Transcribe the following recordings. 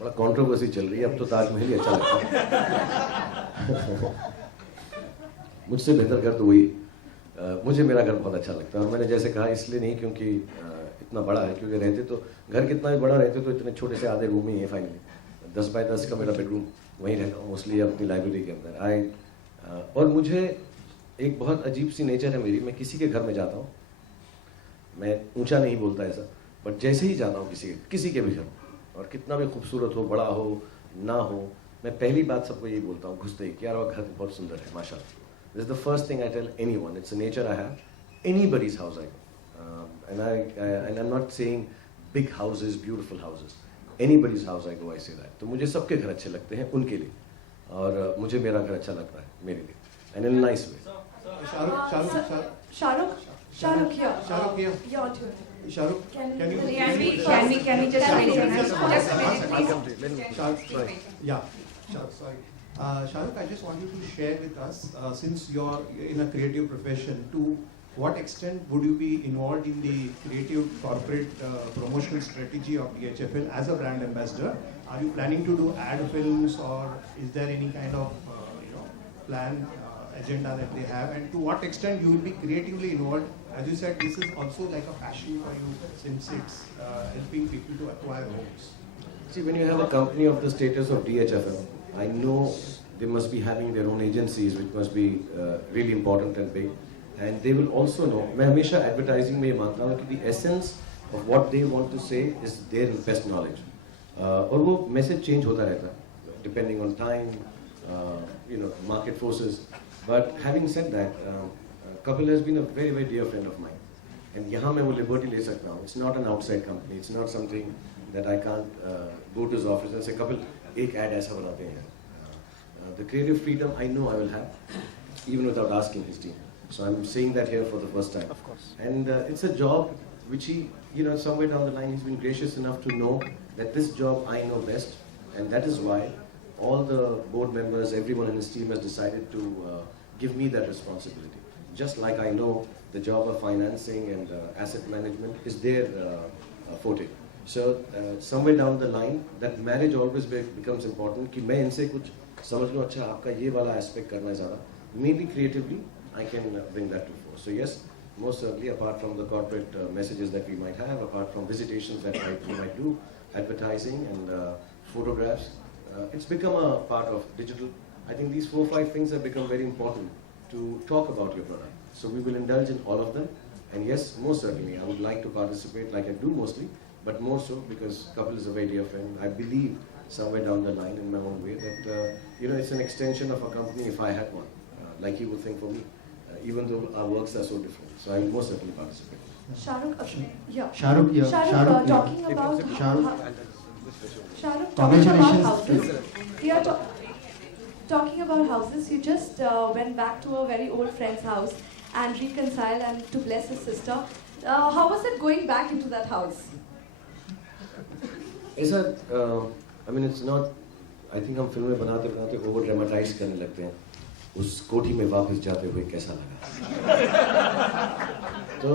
बड़ा कंट्रोवर्सी चल रही है, अब तो ताजमहल ही अच्छा लगता है। मुझसे बेहतर घर तो वही। मुझे मेरा घर बहुत अच्छा लगता है, और मैंने जैसे कहा इसलिए नहीं क्योंकि इतना बड़ा है, क्योंकि रहते तो घर कितना भी बड़ा रहते तो इतने छोटे से आधे रूम ही है फाइनली। 10 बाय 10 का मेरा बेडरूम, वहीं रहता हूँ मोस्टली अपनी लाइब्रेरी के अंदर। और मुझे एक बहुत अजीब सी नेचर है मेरी, मैं किसी के घर में जाता हूँ, मैं ऊंचा नहीं बोलता ऐसा, बट जैसे ही जाता हूँ किसी के भी घर, और कितना भी खूबसूरत हो, बड़ा हो ना हो, मैं पहली बात सबको यही बोलता हूँ घुसते ही कि यार वो घर बहुत सुंदर है माशाल्लाह। This is the first thing I tell anyone, it's a nature I have, anybody's house I go. And I'm not saying big houses, beautiful houses. Anybody's house I go, I say that. तो मुझे सबके घर अच्छे लगते हैं उनके लिए, और मुझे मेरा घर अच्छा लगता है मेरे लिए, and in a nice way. Shahrukh here. Shahrukh here. Your turn. Shahrukh, Can can you we just wait? Sorry. Shahrukh, I just want you to share with us, since you're in a creative profession, to what extent would you be involved in the creative corporate promotional strategy of DHFL as a brand ambassador? Are you planning to do ad films, or is there any kind of plan, agenda that they have? And to what extent you will be creatively involved? As you said, this is also like a passion for you, since it's helping people to acquire homes. See, when you have a company of the status of DHFL, I know they must be having their own agencies, which must be really important and big. And they will also know, मैं हमेशा advertising में ये मानता हूँ कि the essence of what they want to say is their best knowledge. और वो message change होता रहता है, depending on time, market forces. But having said that, Kapil has been a very, very dear friend of mine. And यहाँ मैं वो liberty ले सकता हूँ. It's not an outside company. It's not something that I can't go to his office and say, Kapil, एक ad ऐसा बनाते हैं. The creative freedom I know I will have, even without asking his team. So I'm saying that here for the first time. Of course. And it's a job which he, somewhere down the line, he's been gracious enough to know that this job I know best, and that is why all the board members, everyone in his team has decided to give me that responsibility. Just like I know the job of financing and asset management is their forte. So somewhere down the line, that marriage always becomes important. कि मैं इनसे कुछ समझ लूँ, अच्छा आपका ये वाला aspect करना है ज़्यादा. Maybe creatively, I can bring that to fore. So yes, most certainly, apart from the corporate messages that we might have, apart from visitations that we might do, advertising and photographs, it's become a part of digital. I think these 4 or 5 things have become very important to talk about your product. So we will indulge in all of them. And yes, most certainly, I would like to participate like I do mostly, but more so because Kapil is a very dear friend. I believe somewhere down the line in my own way that, it's an extension of a company if I had one, like he would think for me. Even though our works are so different. So I will most certainly participate. Shahrukh, yeah. Shahrukh here. Shahrukh, talking about Shahrukh, talking about houses. Talking about houses, you just went back to a very old friend's house and reconciled and to bless his sister. How was it going back into that house? It's not, I think हम फिल्में बनाते बनाते over dramatize करने लगते हैं. उस कोठी में वापस जाते हुए कैसा लगा? तो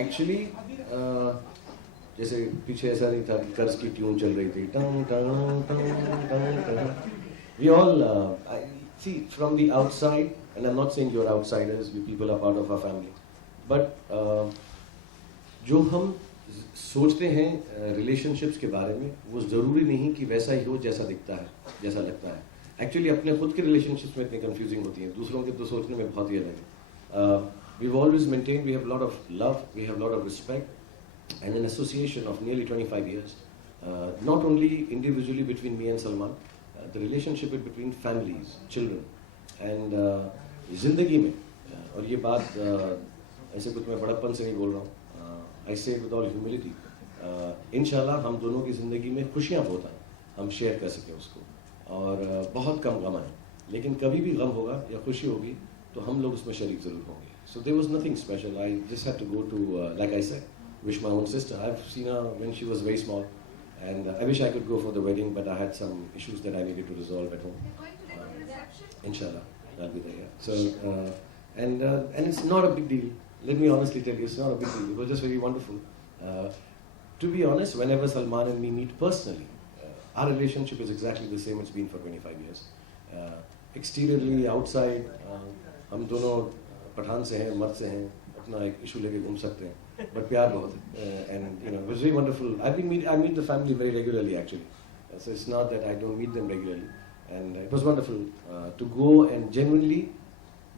एक्चुअली जैसे पीछे ऐसा नहीं था कि कर्ज की ट्यून चल रही थी, टंग टंग टंग टंग टंग. We all see from the outside, and I'm not saying you're outsiders, you people are part of our family, but जो हम सोचते हैं relationships के बारे में, वो ज़रूरी नहीं कि वैसा ही हो जैसा दिखता है, जैसा लगता है. एक्चुअली अपने खुद के रिलेशनशिप्स में इतनी कंफ्यूजिंग होती हैं, दूसरों के तो सोचने में बहुत ही अलग है. We've always maintained we have a lot of love, we have a lot of respect, and an association of nearly 25 years. Not only individually between me and Salman, the relationship between families, children, and जिंदगी में, और ये बात ऐसे कुछ मैं बड़प्पन से नहीं बोल रहा हूँ. I say it with all humility. इंशाल्लाह हम दोनों की ज़िंदगी में खुशियाँ बहुत आए, हम शेयर कर सकें उसको. और बहुत कम गम है, लेकिन कभी भी गम होगा या खुशी होगी तो हम लोग उसमें शरीक ज़रूर होंगे. So there was nothing special. I just had to go to, like I said, wish my own sister. I've seen her when she was very small, and I wish I could go for the wedding, but I had some issues that I needed to resolve at home. Inshallah, I'll be there. Yeah. So and it's not a big deal. Let me honestly tell you, it's not a big deal. It was just very wonderful. To be honest, whenever Salman and me meet personally, our relationship is exactly the same it's been for 25 years. Exteriorly, outside, हम दोनों पठान से हैं, मर्द से हैं, अपना एक issue लेके घूम सकते हैं, but प्यार बहुत है, and you know, it was very wonderful. I meet the family very regularly actually, so it's not that I don't meet them regularly, and it was wonderful to go, and genuinely,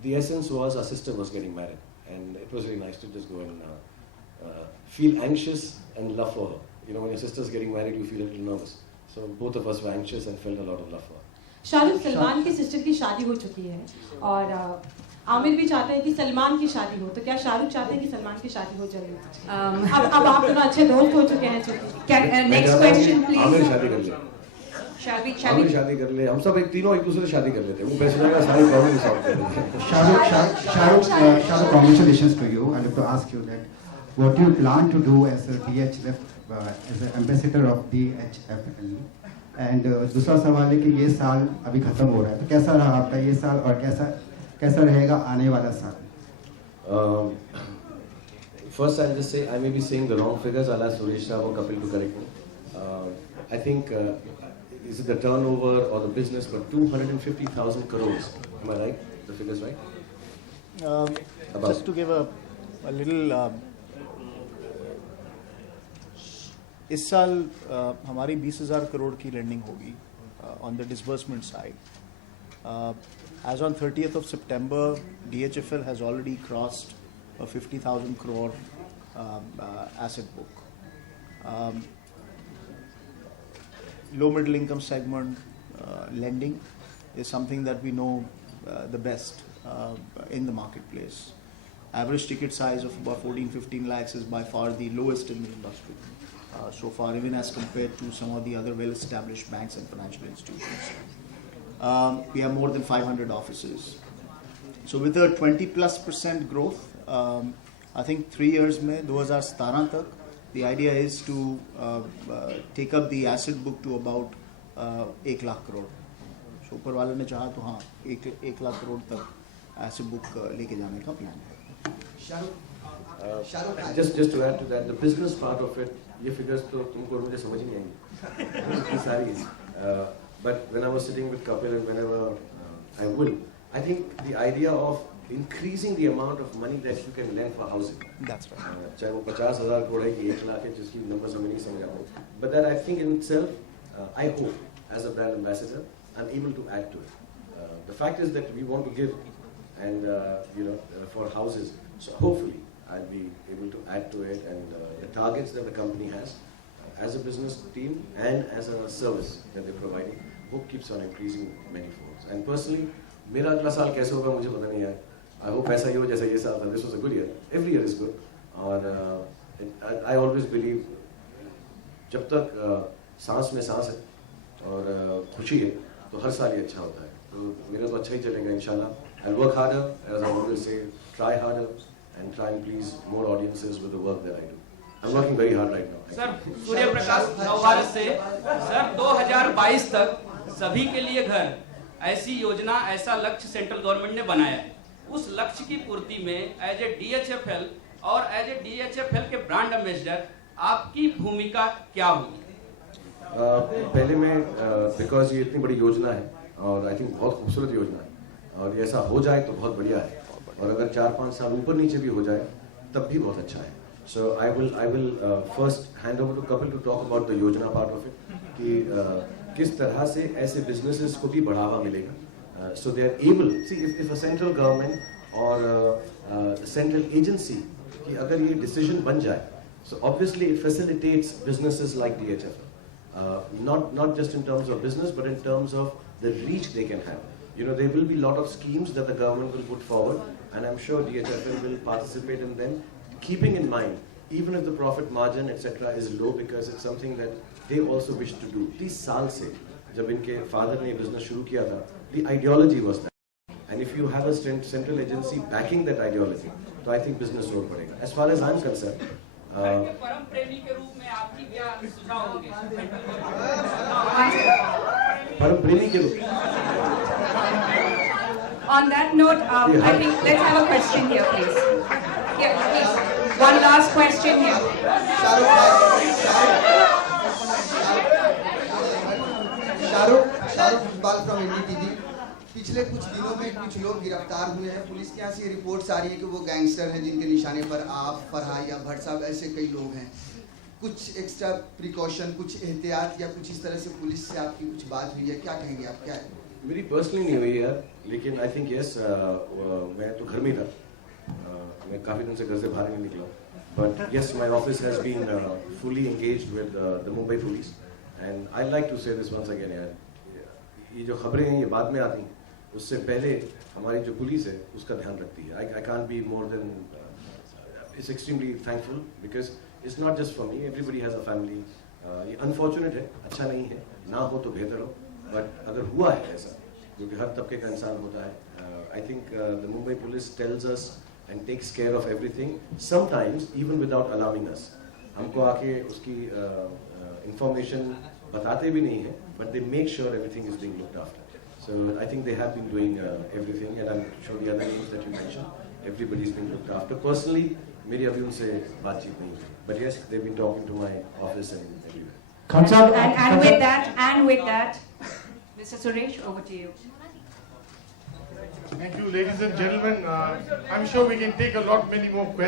the essence was our sister was getting married, and it was really nice to just go and feel anxious and love for her. You know, when your sister's getting married, you feel a little nervous. So both of us were anxious and felt a lot of love for her. Shahrukh Salman की sister की शादी हो चुकी है और आमिर भी चाहते हैं कि सलमान की शादी हो, तो क्या शाहरुख चाहते हैं कि सलमान की शादी हो जल्दी? अब आप दोनों अच्छे दोस्त हो चुके हैं चूंकि। Next question please. आमिर शादी कर ले, आमिर शादी कर ले, हम सब तीनों एक दूसरे से शादी कर लेते हैं, वो पैसे का सारी प्रॉब्लम सॉल्व कर लेते हैं। Shahrukh, congratulations to you. I'd like to ask you that what do you plan to do as a DHF, as an ambassador of DHFL? And दूसरा सवाल है कि ये साल अभी खत्म हो रहा है, तो कैसा रहा आपका ये साल और कैसा रहेगा आने वाला साल? First, I'll just say I may be saying the wrong figures. I'll ask Suresh or Kapil to correct me. I think is it the turnover or the business for 250,000 crores? Am I right? The figures right? Just to give a little इस साल हमारी 20,000 करोड़ की lending होगी on the disbursement side. As on 30th of September, DHFL has already crossed a 50,000 crore asset book. Low middle income segment lending is something that we know the best in the marketplace. Average ticket size of about 14-15 lakhs is by far the lowest in the industry so far, even as compared to some of the other well-established banks and financial institutions. We have more than 500 offices. So with a 20+% growth, I think 3 years में 2017 तक, the idea is to take up the asset book to about 1 lakh crore. So ऊपर वाले ने चाहा तो हाँ 1 लाख करोड़ तक asset book लेके जाने का plan है. Just to add to that, the business part of it, ये figures तो तुमको और मुझे समझ ही नहीं आएंगी, इतनी सारी. But when I was sitting with Kapil and whenever I will, I think the idea of increasing the amount of money that you can lend for housing. That's right. चाहे वो 50,000 करोड़ है कि 1 लाख है, जिसकी numbers हमें नहीं समझ आते. But that I think in itself, I hope as a brand ambassador, I'm able to add to it. The fact is that we want to give, and for houses. So hopefully I'll be able to add to it, and the targets that the company has as a business team and as a service that they're providing, hope keeps on increasing many folds. And personally, मेरा अगला साल कैसे होगा मुझे पता नहीं है. I hope ऐसा ही हो जैसा ये साल था. This was a good year. Every year is good. और I always believe जब तक सांस में सांस है और खुशी है तो हर साल ही अच्छा होता है. तो मेरा तो अच्छा ही चलेगा इंशाल्लाह. I'll work harder, as I always say, try harder and try and please more audiences with the work that I do. I'm working very hard right now. Sir, Surya Prakash Navbharat से सर 2022 तक सभी के लिए घर ऐसी योजना, ऐसा लक्ष्य सेंट्रल गवर्नमेंट ने बनाया है. उस लक्ष्य की पूर्ति में एज ए DHFL और एज ए DHFL के ब्रांड एम्बेसडर आपकी भूमिका क्या होगी? पहले मैं बिकॉज ये इतनी बड़ी योजना है और आई थिंक बहुत खूबसूरत योजना है और ऐसा हो जाए तो बहुत बढ़िया है, और अगर 4-5 साल ऊपर नीचे भी हो जाए तब भी बहुत अच्छा है. So I will first hand over to Kapil to talk about the योजना part of it, कि किस तरह से ऐसे businesses को भी बढ़ावा मिलेगा. So they are able, see if a central government or central agency कि अगर ये decision बन जाए, so obviously it facilitates businesses like DHFL. Not just in terms of business, but in terms of the reach they can have. There will be a lot of schemes that the government will put forward, and I'm sure DHFL will participate in them, keeping in mind, even if the profit margin, etc. is low, because it's something that they also wish to do. 30 साल से जब इनके father ने business शुरू किया था, the ideology was that. And if you have a central agency backing that ideology, so I think business और बढ़ेगा. As far as I'm concerned, परम प्रेमी के रूप में आपकी क्या सुझाव होंगे? परम प्रेमी के रूप. On that note, I think let's have a question here, please. Yeah, please. One last question here. पिछले कुछ दिनों में कुछ लोग गिरफ्तार हुए हैं। पुलिस के यहाँ से रिपोर्ट्स आ रही है कि वो गैंगस्टर हैं जिनके निशाने पर आप, फरहा या भट्ट साहब ऐसे कई लोग हैं। कुछ एक्स्ट्रा प्रिकॉशन, कुछ एहतियात या कुछ इस तरह से पुलिस से आपकी कुछ बात हुई है, क्या कहेंगे आप? क्या है? मेरी पर्सनली नहीं हुई यार, लेकिन आई थिंक यस, मैं तो घर में था, मैं काफ़ी दिन से घर से बाहर नहीं निकला, but yes my office has been fully engaged with the Mumbai police and I like to say this once again यार, ये जो खबरें हैं ये बाद में आती हैं, उससे पहले हमारी जो पुलिस है उसका ध्यान रखती है। I can't be more than it's extremely thankful because it's not just for me, everybody has a family. ये अनफॉर्चुनेट है, अच्छा नहीं है, ना हो तो बेहतर हो, बट अगर हुआ है ऐसा, क्योंकि हर तबके का इंसान होता है, I think the Mumbai police tells us and takes care of everything, sometimes even without allowing us. हमको आके उसकी इंफॉर्मेशन बताते भी नहीं है, but they make sure everything is being looked after. So I think they have been doing everything, and I'm sure the other names that you mentioned, everybody's been looked after. Personally, मेरी अभी उनसे बातचीत नहीं है, but yes, they've been talking to my office and everywhere. And with that, Mr. Suresh, over to you. Thank you, ladies and gentlemen. I'm sure we can take a lot many more questions.